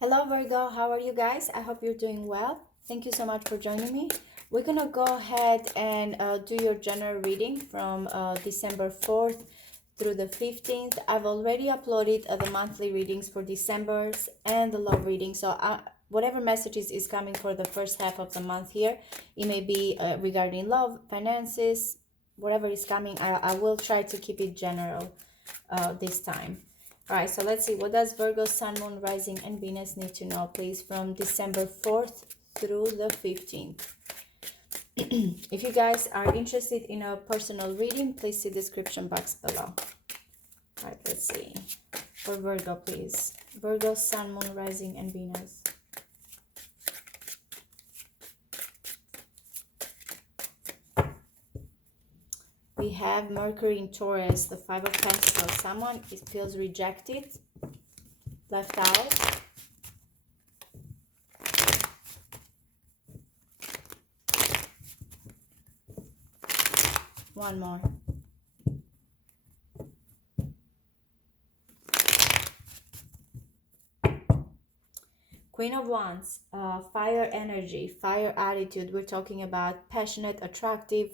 Hello Virgo, how are you guys? I hope you're doing well. Thank you so much for joining me. We're gonna go ahead and do your general reading from December 4th through the 15th. I've already uploaded the monthly readings for December's and the love reading. So whatever messages is coming for the first half of the month here, it may be regarding love, finances, whatever is coming. I will try to keep it general this time. All right, so let's see. What does Virgo, Sun, Moon, Rising, and Venus need to know, please, from December 4th through the 15th? If you guys are interested in a personal reading, please see the description box below. All right, let's see. For Virgo, please. Virgo, Sun, Moon, Rising, and Venus. We have Mercury in Taurus, the Five of Pentacles. Someone feels rejected, left out. One more. Queen of Wands, fire energy, fire attitude. We're talking about passionate, attractive.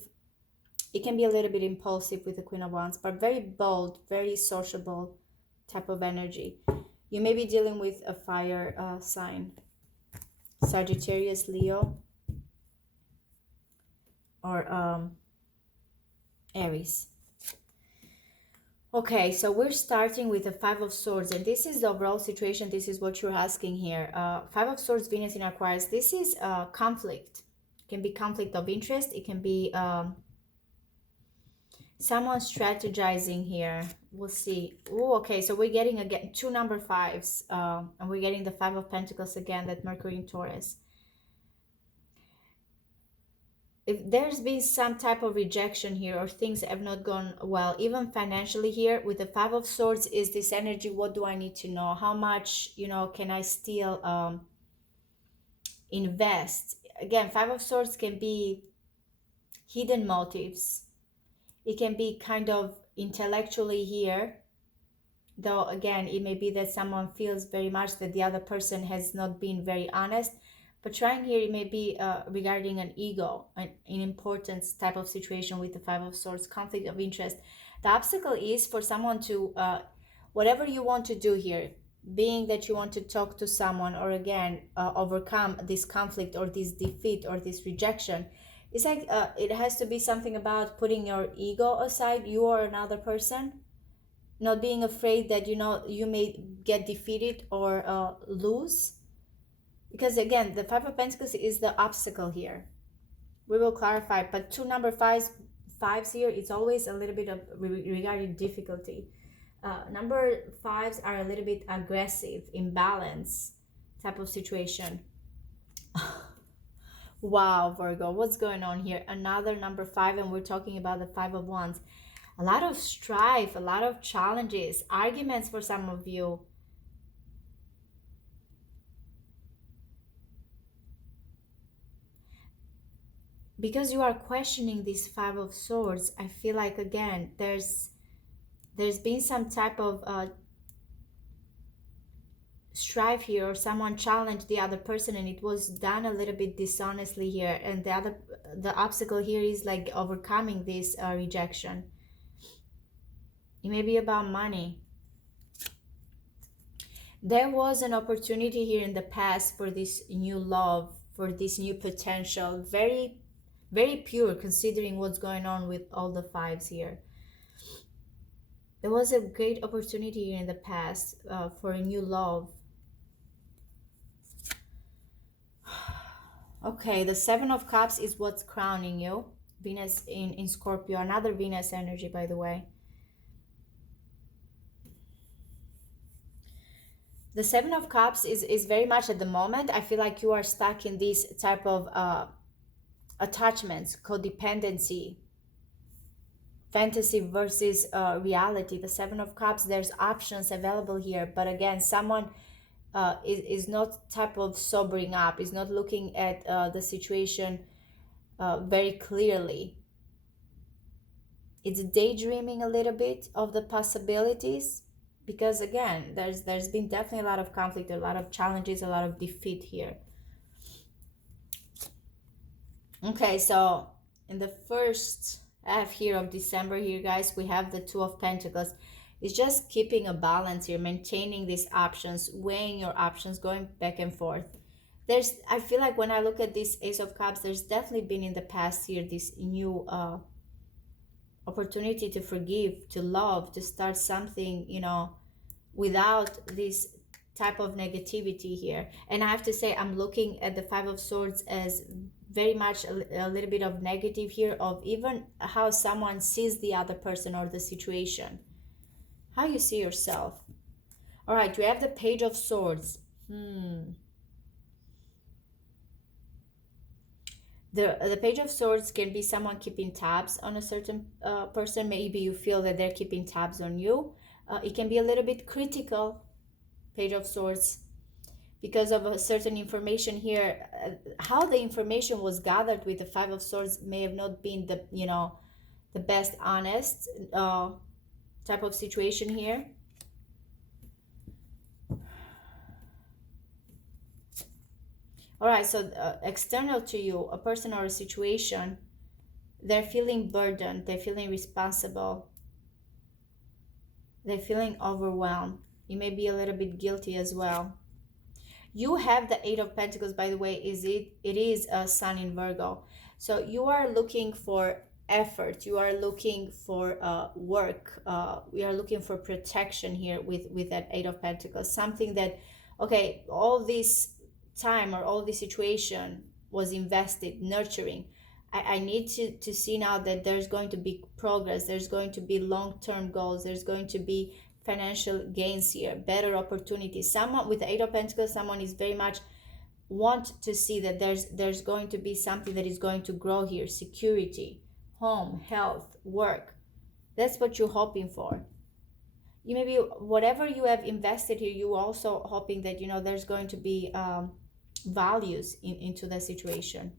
It can be a little bit impulsive with the Queen of Wands, but very bold, very sociable type of energy. You may be dealing with a fire sign. Sagittarius, Leo, or Aries. Okay, so we're starting with the Five of Swords, and this is the overall situation. This is what you're asking here. Five of Swords, Venus in Aquarius. This is conflict. It can be conflict of interest. It can be someone strategizing here. We'll see. Oh, okay, so we're getting again two number fives, and we're getting the Five of Pentacles again, that Mercury in Taurus. If there's been some type of rejection here, or things have not gone well, even financially here, with the Five of Swords is this energy. What do I need to know? How much, can I still invest? Again, Five of Swords can be hidden motives. It can be kind of intellectually here, though again, it may be that someone feels very much that the other person has not been very honest. But trying here, it may be regarding an ego, an importance type of situation with the Five of Swords, conflict of interest. The obstacle is for someone to, whatever you want to do here, being that you want to talk to someone, or again, overcome this conflict or this defeat or this rejection. It's like it has to be something about putting your ego aside, you or another person, not being afraid that, you may get defeated or lose. Because again, the Five of Pentacles is the obstacle here. We will clarify, but two number fives here, it's always a little bit of regarding difficulty. Number fives are a little bit aggressive, imbalance type of situation. Wow, Virgo, what's going on here? Another number five, and we're talking about the Five of Wands. A lot of strife, a lot of challenges, arguments for some of you. Because you are questioning this Five of Swords, I feel like again there's been some type of strife here, or someone challenged the other person and it was done a little bit dishonestly here, and the obstacle here is like overcoming this rejection. It may be about money. There was an opportunity here in the past for this new love, for this new potential, very very pure, considering what's going on with all the fives here. There was a great opportunity here in the past for a new love. Okay, the Seven of Cups is what's crowning you. Venus in Scorpio, another Venus energy, by the way. The Seven of Cups is very much at the moment, I feel like you are stuck in this type of attachments, codependency, fantasy versus reality. The Seven of Cups, there's options available here, but again, someone is not type of sobering up, is not looking at the situation very clearly. It's daydreaming a little bit of the possibilities. because again, there's been definitely a lot of conflict, a lot of challenges, a lot of defeat here. Okay, so in the first half here of December here, guys, we have the Two of Pentacles. It's just keeping a balance here, maintaining these options, weighing your options, going back and forth. I feel like when I look at this Ace of Cups, there's definitely been in the past year this new opportunity to forgive, to love, to start something, without this type of negativity here. And I have to say, I'm looking at the Five of Swords as very much a little bit of negative here, of even how someone sees the other person or the situation, how you see yourself. All right, we have the Page of Swords. The Page of Swords can be someone keeping tabs on a certain person. Maybe you feel that they're keeping tabs on you. It can be a little bit critical, Page of Swords, because of a certain information here. How the information was gathered with the Five of Swords may have not been the best honest type of situation here. All right, so external to you, a person or a situation, they're feeling burdened, they're feeling responsible, they're feeling overwhelmed. You may be a little bit guilty as well. You have the Eight of Pentacles, by the way. It is a Sun in Virgo. So you are looking for effort. You are looking for work. We are looking for protection here with that Eight of Pentacles. Something that, okay, all this time or all this situation was invested, nurturing. I need to see now that there's going to be progress. There's going to be long-term goals. There's going to be financial gains here, better opportunities. Someone with the Eight of Pentacles, someone is very much want to see that there's going to be something that is going to grow here. Security, home, health, work. That's what you're hoping for. You maybe whatever you have invested here, you also hoping that there's going to be values into the situation.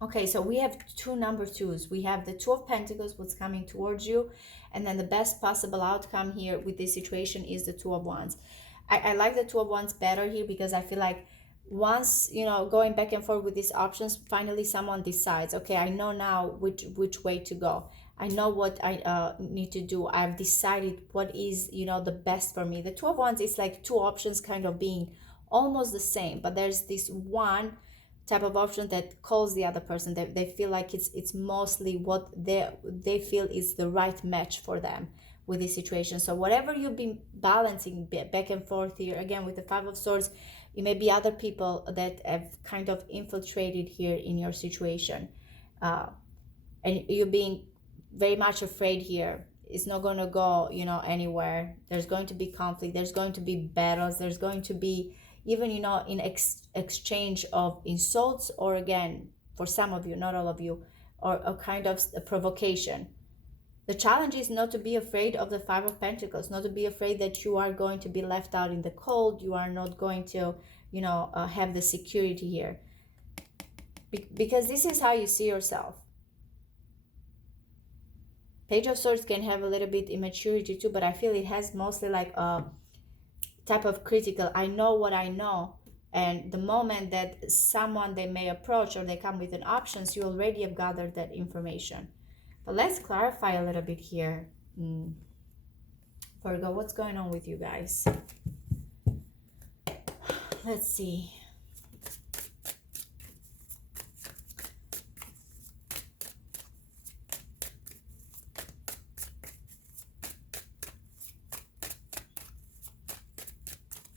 Okay, so we have two number twos. We have the Two of Pentacles, what's coming towards you, and then the best possible outcome here with this situation is the Two of Wands. I like the Two of Wands better here because I feel like once, going back and forth with these options, finally someone decides, okay, I know now which way to go. I know what I need to do. I've decided what is, the best for me. The Two of Wands is like two options kind of being almost the same, but there's this one type of option that calls the other person. They feel like it's mostly what they feel is the right match for them with this situation. So whatever you've been balancing back and forth here, again with the Five of Swords, it may be other people that have kind of infiltrated here in your situation, and you're being very much afraid here. It's not going to go anywhere. There's going to be conflict, there's going to be battles, there's going to be even in exchange of insults, or again, for some of you, not all of you, or a kind of a provocation. The challenge is not to be afraid of the Five of Pentacles, not to be afraid that you are going to be left out in the cold. You are not going to have the security here, because this is how you see yourself. Page of Swords can have a little bit immaturity too, but I feel it has mostly like a type of critical, I know what I know, and the moment that someone they may approach or they come with an options, you already have gathered that information. But let's clarify a little bit here. Virgo, what's going on with you guys? Let's see.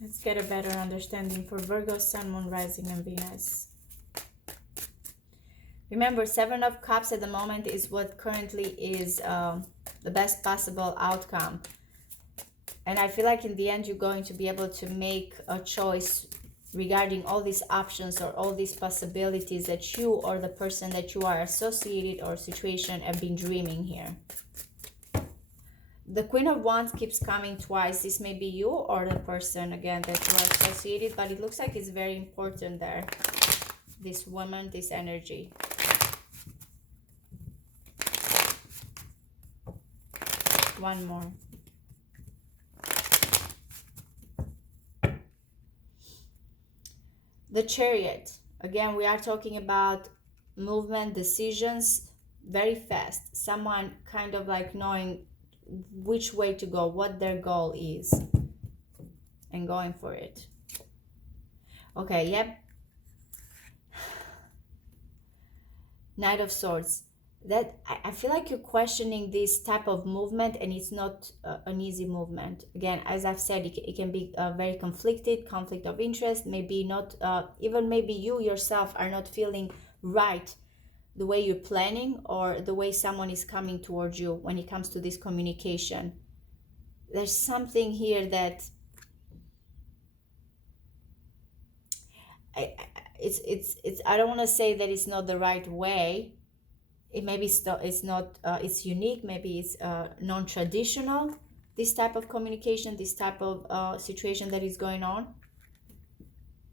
Let's get a better understanding for Virgo, Sun, Moon, Rising, and Venus. Remember, Seven of Cups at the moment is what currently is the best possible outcome. And I feel like in the end, you're going to be able to make a choice regarding all these options or all these possibilities that you or the person that you are associated or situation have been dreaming here. The Queen of Wands keeps coming twice. This may be you or the person, again, that you are associated, but it looks like it's very important there. This woman, this energy. One more. The Chariot. Again, we are talking about movement, decisions, very fast. Someone kind of like knowing which way to go, what their goal is, and going for it. Okay, yep. Knight of Swords. That I feel like you're questioning this type of movement, and it's not an easy movement. Again, as I've said, it can be very conflicted, conflict of interest. Maybe not, even maybe you yourself are not feeling right the way you're planning or the way someone is coming towards you when it comes to this communication. There's something here that it's I don't want to say that it's not the right way. It maybe it's not it's unique, maybe it's non-traditional, this type of communication, this type of situation that is going on.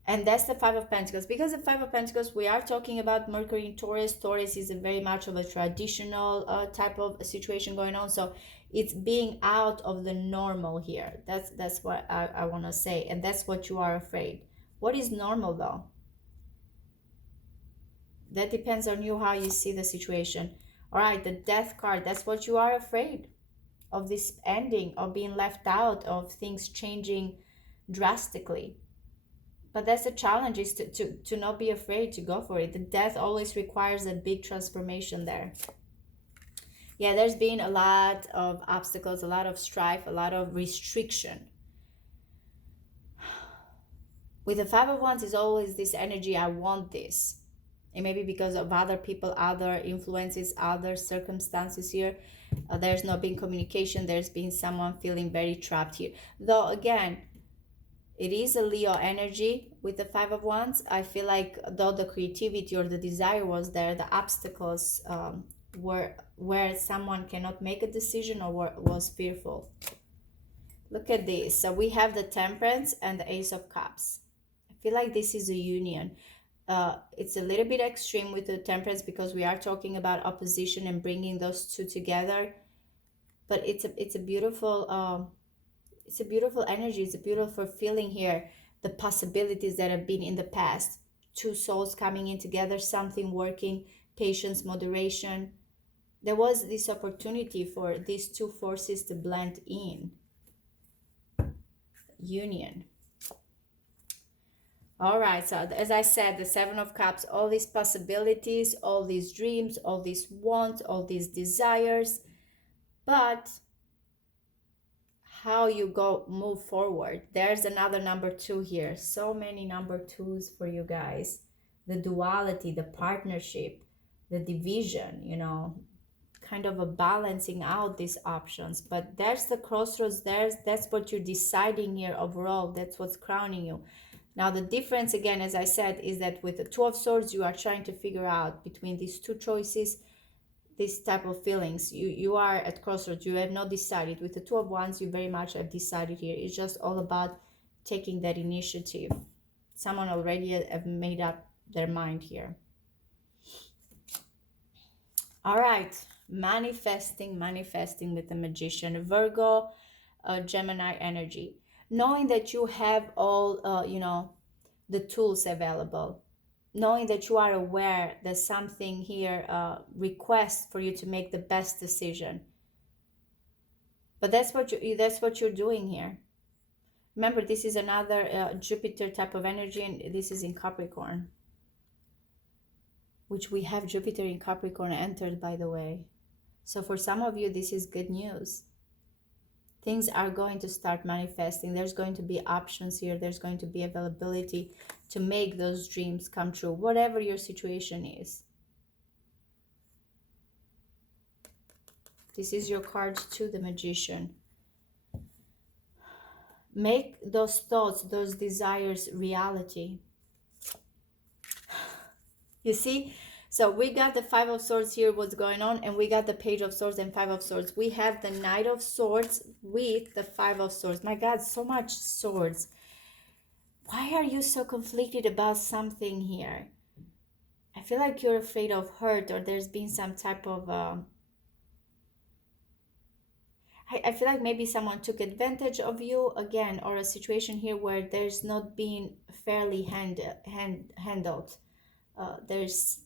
And that's the Five of Pentacles. Because the Five of Pentacles, we are talking about Mercury in Taurus. Taurus is a very much of a traditional type of situation going on. So it's being out of the normal here. That's what I want to say. And that's what you are afraid. What is normal though? That depends on you, how you see the situation. All right, the Death card. That's what you are afraid of, this ending, of being left out, of things changing drastically. But that's the challenge, is to not be afraid to go for it. The Death always requires a big transformation there. Yeah, there's been a lot of obstacles, a lot of strife, a lot of restriction. With the Five of Wands is always this energy, I want this. It may be because of other people, other influences, other circumstances here. There's not been communication. There's been someone feeling very trapped here. Though, again, it is a Leo energy with the Five of Wands. I feel like though the creativity or the desire was there, the obstacles were where someone cannot make a decision or was fearful. Look at this. So we have the Temperance and the Ace of Cups. I feel like this is a union. It's a little bit extreme with the Temperance because we are talking about opposition and bringing those two together. But it's a beautiful energy. It's a beautiful feeling here. The possibilities that have been in the past, two souls coming in together, something working, patience, moderation. There was this opportunity for these two forces to blend in. Union. All right, so as I said, the Seven of Cups, all these possibilities, all these dreams, all these wants, all these desires, but how you move forward. There's another number 2 here. So many number 2s for you guys. The duality, the partnership, the division, kind of a balancing out these options. But there's the crossroads. That's what you're deciding here overall. That's what's crowning you. Now the difference, again, as I said, is that with the Two of Swords, you are trying to figure out between these two choices, this type of feelings. You are at crossroads. You have not decided. With the Two of Wands, you very much have decided here. It's just all about taking that initiative. Someone already have made up their mind here. All right, manifesting with the Magician. Virgo, Gemini energy. Knowing that you have all, the tools available. Knowing that you are aware that something here requests for you to make the best decision. But that's what you're doing here. Remember, this is another Jupiter type of energy, and this is in Capricorn, which we have Jupiter in Capricorn entered, by the way. So for some of you, this is good news. Things are going to start manifesting. There's going to be options here. There's going to be availability to make those dreams come true, whatever your situation is. This is your card to the Magician. Make those thoughts, those desires reality. You see? So we got the Five of Swords here, what's going on, and we got the Page of Swords and Five of Swords. We have the Knight of Swords with the Five of Swords. My God, so much swords. Why are you so conflicted about something here? I feel like you're afraid of hurt, or there's been some type of... I feel like maybe someone took advantage of you again, or a situation here where there's not being fairly handled. There's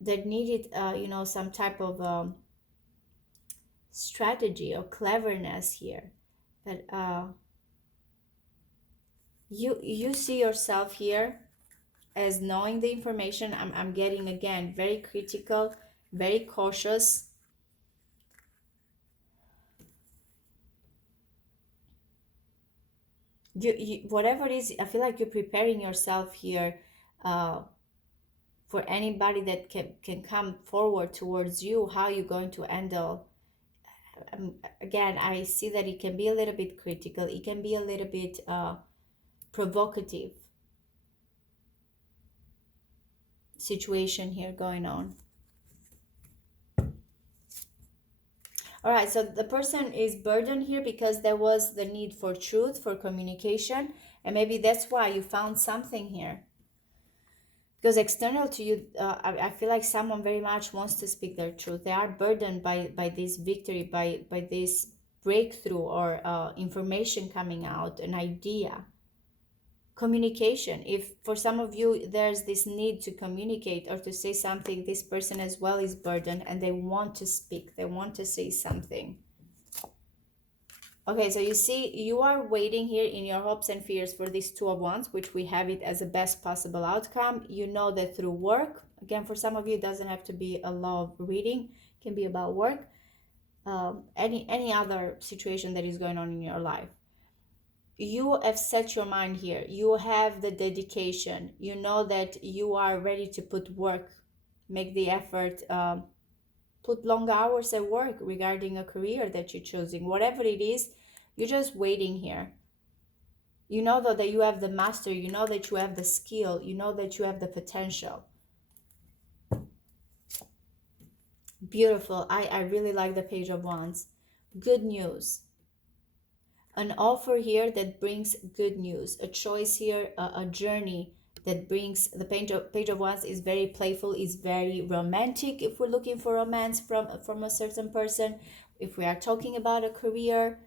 there needed some type of strategy or cleverness here. But you see yourself here as knowing the information. I'm getting again very critical, very cautious. You whatever it is, I feel like you're preparing yourself here uh, for anybody that can come forward towards you. How you going to handle, again, I see that it can be a little bit critical, it can be a little bit provocative situation here going on. All right, so the person is burdened here because there was the need for truth, for communication, and maybe that's why you found something here. Because external to you, I feel like someone very much wants to speak their truth. They are burdened by this victory, by this breakthrough, or information coming out, an idea. Communication. If for some of you there's this need to communicate or to say something, this person as well is burdened and they want to speak, they want to say something. Okay, so you see, you are waiting here in your hopes and fears for this Two of Wands, which we have it as a best possible outcome. You know that through work, again, for some of you, it doesn't have to be a law of reading, it can be about work, any other situation that is going on in your life. You have set your mind here. You have the dedication. You know that you are ready to put work, make the effort, put long hours at work regarding a career that you're choosing. Whatever it is, you're just waiting here. You know though that you have the master, you know that you have the skill, you know that you have the potential. Beautiful. I really like the Page of Wands. Good news. An offer here that brings good news, a choice here, a journey that brings the Page of Wands is very playful, is very romantic. If we're looking for romance from a certain person, if we are talking about a career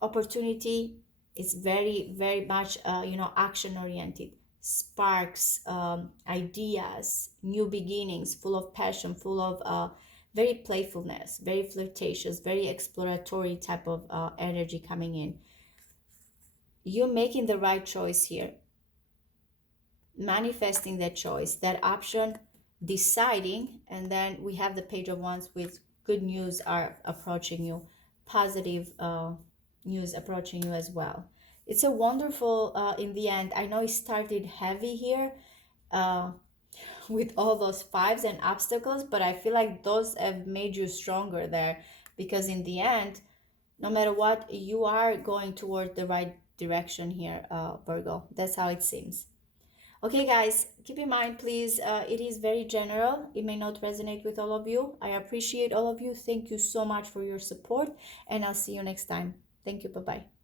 opportunity, it's very much action oriented, sparks, ideas, new beginnings, full of passion, full of very playfulness, very flirtatious, very exploratory type of energy coming in. You're making the right choice here, manifesting that choice, that option, deciding, and then we have the Page of Wands with good news are approaching you, positive news approaching you as well. It's a wonderful, in the end, I know it started heavy here, uh, with all those fives and obstacles, but I feel like those have made you stronger there, because in the end, no matter what, you are going toward the right direction here, Virgo. That's how it seems. Okay, guys, keep in mind, please, it is very general. It may not resonate with all of you. I appreciate all of you. Thank you so much for your support, and I'll see you next time. Thank you. Bye bye.